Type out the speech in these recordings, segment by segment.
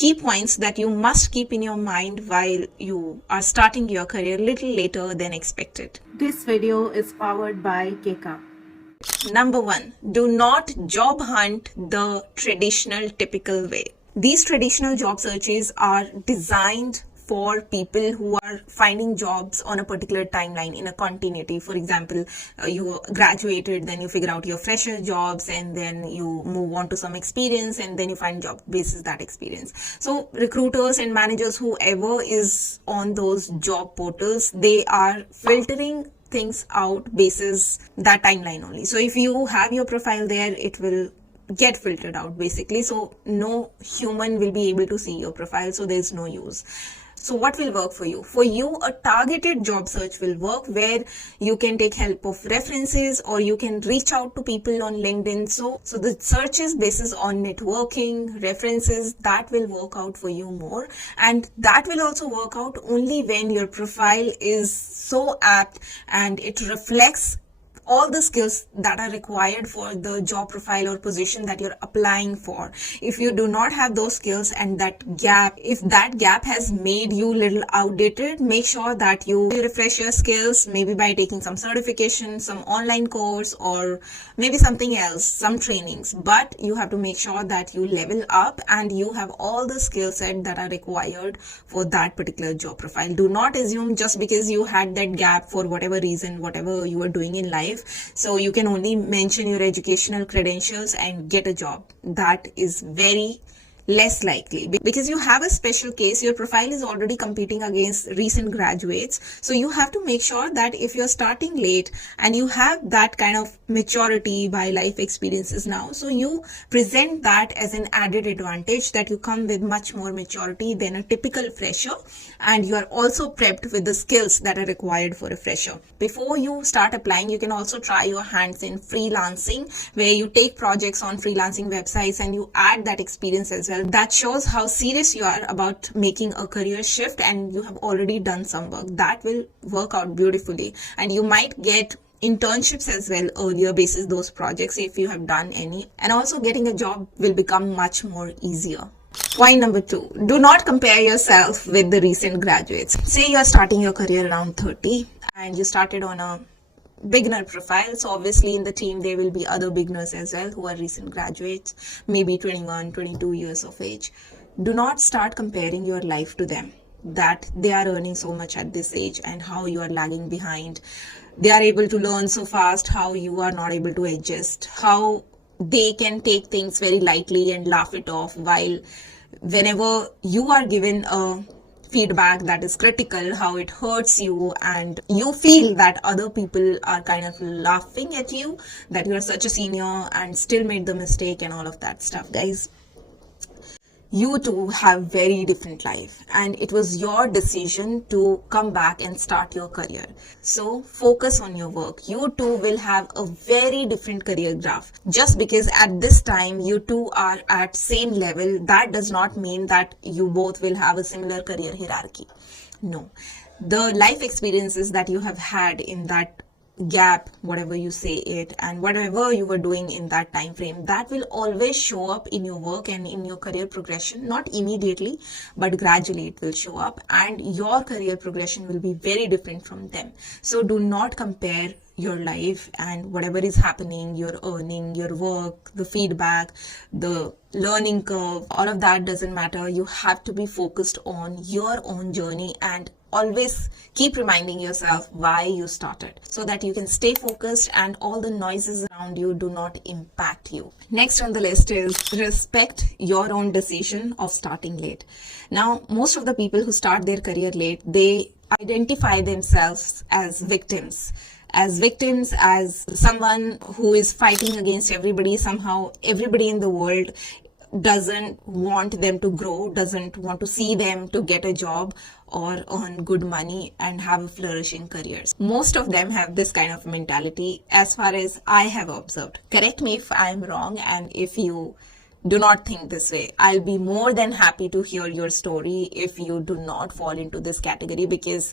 key points that you must keep in your mind while you are starting your career little later than expected. This video is powered by Keka. Number 1, do not job hunt the traditional typical way. These traditional job searches are designed for people who are finding jobs on a particular timeline in a continuity. For example, you graduated, then you figure out your fresher jobs, and then you move on to some experience, and then you find job basis that experience. So recruiters and managers, whoever is on those job portals, they are filtering things out basis that timeline only. So if you have your profile there, it will get filtered out basically. So no human will be able to see your profile, so there's no use. So what will work for you? For you, a targeted job search will work where you can take help of references or you can reach out to people on LinkedIn. So the searches basis on networking, references, that will work out for you more. And that will also work out only when your profile is so apt and it reflects all the skills that are required for the job profile or position that you're applying for. If you do not have those skills and that gap, if that gap has made you little outdated, make sure that you refresh your skills, maybe by taking some certification, some online course, or maybe something else, some trainings. But you have to make sure that you level up and you have all the skill set that are required for that particular job profile. Do not assume just because you had that gap for whatever reason, whatever you were doing in life, so you can only mention your educational credentials and get a job. That is very less likely because you have a special case. Your profile is already competing against recent graduates. So you have to make sure that if you're starting late and you have that kind of maturity by life experiences now, so you present that as an added advantage, that you come with much more maturity than a typical fresher, and you are also prepped with the skills that are required for a fresher. Before you start applying, you can also try your hands in freelancing, where you take projects on freelancing websites and you add that experience as well. That shows how serious you are about making a career shift and you have already done some work. That will work out beautifully, and you might get internships as well earlier basis those projects if you have done any, and also getting a job will become much more easier. Point number 2, do not compare yourself with the recent graduates. Say you're starting your career around 30 and you started on a beginner profile. So obviously in the team there will be other beginners as well who are recent graduates, maybe 21, 22 years of age. Do not start comparing your life to them, that they are earning so much at this age and how you are lagging behind. They are able to learn so fast, how you are not able to adjust, how they can take things very lightly and laugh it off, while whenever you are given a feedback that is critical, how it hurts you and you feel that other people are kind of laughing at you, that you are such a senior and still made the mistake and all of that stuff. Guys, you two have very different life and it was your decision to come back and start your career. So focus on your work. You two will have a very different career graph. Just because at this time you two are at same level, that does not mean that you both will have a similar career hierarchy. No, the life experiences that you have had in that gap, whatever you say it, and whatever you were doing in that time frame, that will always show up in your work and in your career progression. Not immediately, but gradually it will show up, and your career progression will be very different from them. So do not compare your life and whatever is happening, your earning, your work, the feedback, the learning curve, all of that doesn't matter. You have to be focused on your own journey and always keep reminding yourself why you started, so that you can stay focused and all the noises around you do not impact you. Next on the list is respect your own decision of starting late. Now, most of the people who start their career late, they identify themselves as victims, as someone who is fighting against everybody. Somehow everybody in the world doesn't want them to grow, doesn't want to see them to get a job or earn good money and have a flourishing careers. Most of them have this kind of mentality, as far as I have observed. Correct me if I'm wrong, and if you do not think this way, I'll be more than happy to hear your story if you do not fall into this category, because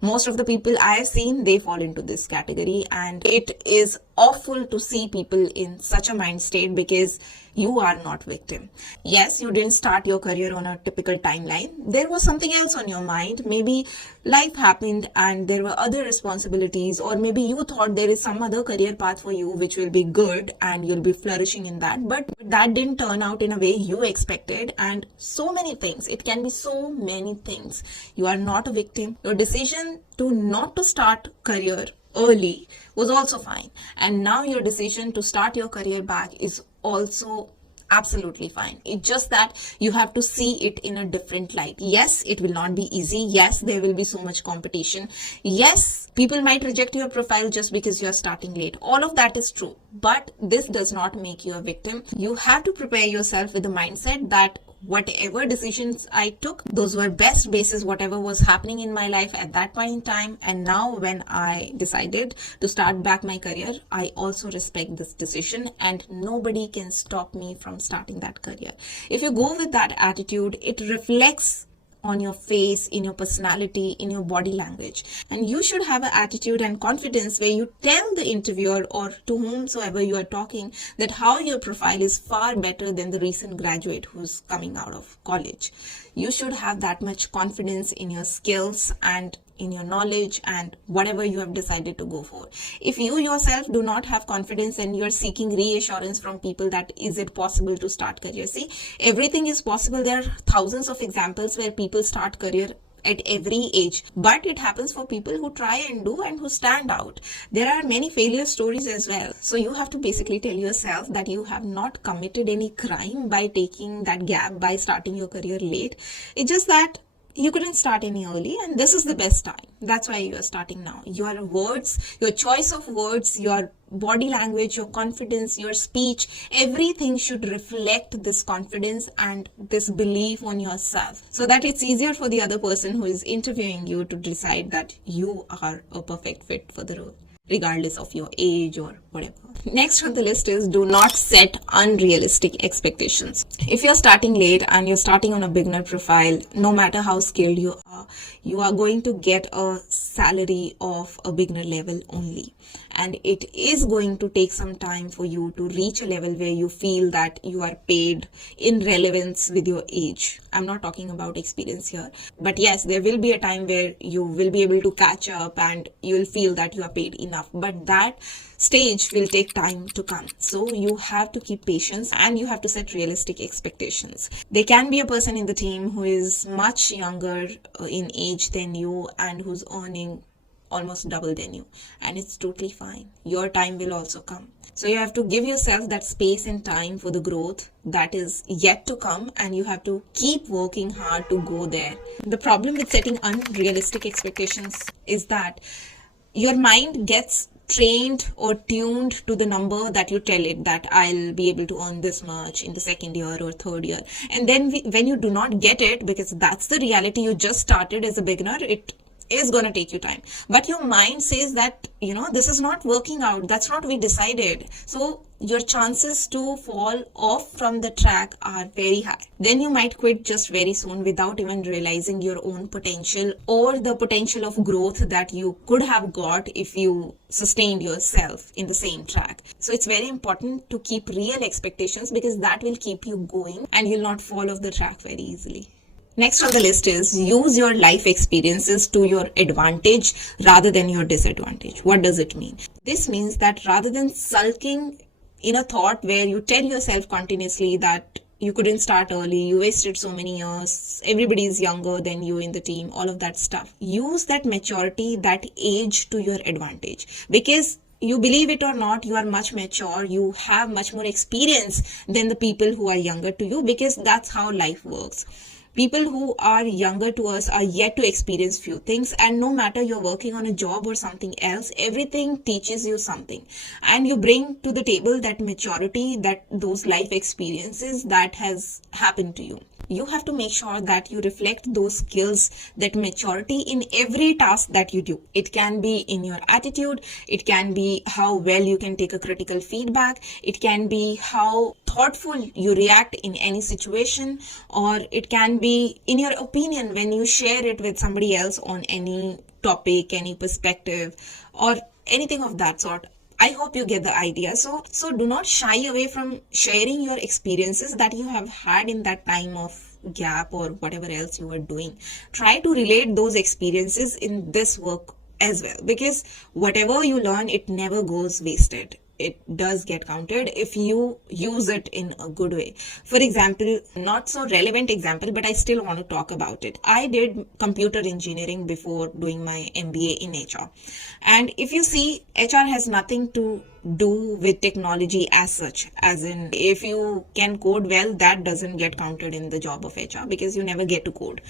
most of the people I have seen, they fall into this category, and it is awful to see people in such a mind state, because you are not victim. Yes, you didn't start your career on a typical timeline. There was something else on your mind. Maybe life happened and there were other responsibilities, or maybe you thought there is some other career path for you which will be good and you'll be flourishing in that, but that didn't turn out in a way you expected. And so many things, it can be so many things. You are not a victim. Your decision to not to start career early was also fine, and now your decision to start your career back is also absolutely fine. It's just that you have to see it in a different light. Yes, it will not be easy. Yes, there will be so much competition. Yes, people might reject your profile just because you are starting late. All of that is true, but this does not make you a victim. You have to prepare yourself with the mindset that whatever decisions I took, those were best basis whatever was happening in my life at that point in time. And now when I decided to start back my career, I also respect this decision, and nobody can stop me from starting that career. If you go with that attitude, it reflects on your face, in your personality, in your body language. And you should have an attitude and confidence where you tell the interviewer or to whomsoever you are talking that how your profile is far better than the recent graduate who's coming out of college. You should have that much confidence in your skills and in your knowledge and whatever you have decided to go for. If you yourself do not have confidence and you are seeking reassurance from people that is it possible to start career, see, everything is possible. There are thousands of examples where people start career at every age, but it happens for people who try and do and who stand out. There are many failure stories as well. So you have to basically tell yourself that you have not committed any crime by taking that gap, by starting your career late. It's just that you couldn't start any early, and this is the best time. That's why you are starting now. Your words, your choice of words, your body language, your confidence, your speech, everything should reflect this confidence and this belief on yourself, so that it's easier for the other person who is interviewing you to decide that you are a perfect fit for the role, regardless of your age or whatever. Next on the list is do not set unrealistic expectations. If you're starting late and you're starting on a beginner profile, no matter how skilled you are going to get a salary of a beginner level only. And it is going to take some time for you to reach a level where you feel that you are paid in relevance with your age. I'm not talking about experience here, but yes, there will be a time where you will be able to catch up and you'll feel that you are paid enough, but that stage will take time to come. So you have to keep patience and you have to set realistic expectations. There can be a person in the team who is much younger in age than you and who's earning almost double than you, and it's totally fine. Your time will also come. So you have to give yourself that space and time for the growth that is yet to come, and you have to keep working hard to go there. The problem with setting unrealistic expectations is that your mind gets trained or tuned to the number that you tell it, that I'll be able to earn this much in the second year or third year. And then when you do not get it, because that's the reality, you just started as a beginner, it is going to take you time. But your mind says that, this is not working out. That's not what we decided. So your chances to fall off from the track are very high. Then you might quit just very soon without even realizing your own potential or the potential of growth that you could have got if you sustained yourself in the same track. So it's very important to keep real expectations, because that will keep you going and you'll not fall off the track very easily. Next on the list is use your life experiences to your advantage rather than your disadvantage. What does it mean? This means that rather than sulking in a thought where you tell yourself continuously that you couldn't start early, you wasted so many years, everybody is younger than you in the team, all of that stuff. Use that maturity, that age to your advantage, because you believe it or not, you are much mature, you have much more experience than the people who are younger to you, because that's how life works. People who are younger to us are yet to experience few things, and no matter you're working on a job or something else, everything teaches you something, and you bring to the table that maturity, that those life experiences that has happened to you. You have to make sure that you reflect those skills, that maturity in every task that you do. It can be in your attitude, it can be how well you can take a critical feedback, it can be how thoughtful you react in any situation, or it can be in your opinion when you share it with somebody else on any topic, any perspective, or anything of that sort. I hope you get the idea. So do not shy away from sharing your experiences that you have had in that time of gap or whatever else you were doing. Try to relate those experiences in this work as well, because whatever you learn, it never goes wasted. It does get counted if you use it in a good way. For example, not so relevant example, but I still want to talk about it. I did computer engineering before doing my MBA in HR. And if you see, HR has nothing to do with technology as such, as in if you can code well, that doesn't get counted in the job of HR because you never get to code.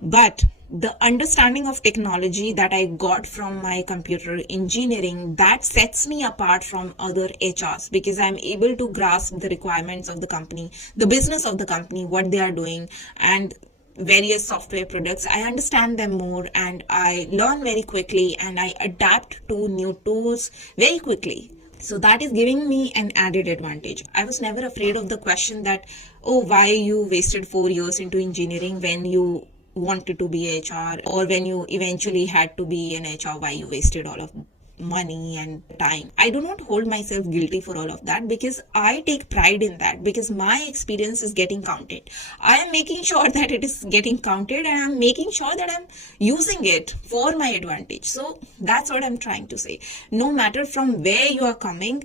But the understanding of technology that I got from my computer engineering, that sets me apart from other HRs, because I'm able to grasp the requirements of the company, the business of the company, what they are doing, and various software products. I understand them more and I learn very quickly and I adapt to new tools very quickly. So that is giving me an added advantage. I was never afraid of the question that, oh, why you wasted 4 years into engineering when you wanted to be HR, or when you eventually had to be an HR, why you wasted all of money and time. I do not hold myself guilty for all of that, because I take pride in that, because my experience is getting counted. I am making sure that it is getting counted and I'm making sure that I'm using it for my advantage. So that's what I'm trying to say. No matter from where you are coming,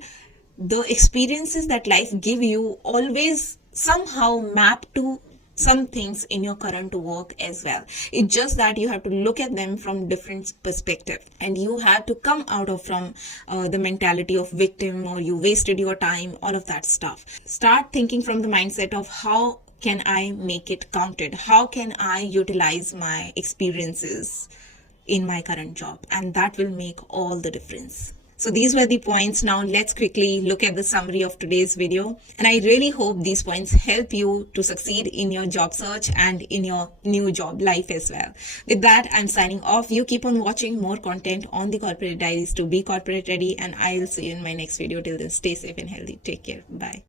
the experiences that life give you always somehow map to some things in your current work as well. It's just that you have to look at them from different perspective, and you have to come out of from the mentality of victim, or you wasted your time, all of that stuff. Start thinking from the mindset of how can I make it counted? How can I utilize my experiences in my current job? And that will make all the difference. So these were the points. Now let's quickly look at the summary of today's video. And I really hope these points help you to succeed in your job search and in your new job life as well. With that, I'm signing off. You keep on watching more content on the Corporate Diaries to be corporate ready. And I'll see you in my next video. Till then, stay safe and healthy. Take care. Bye.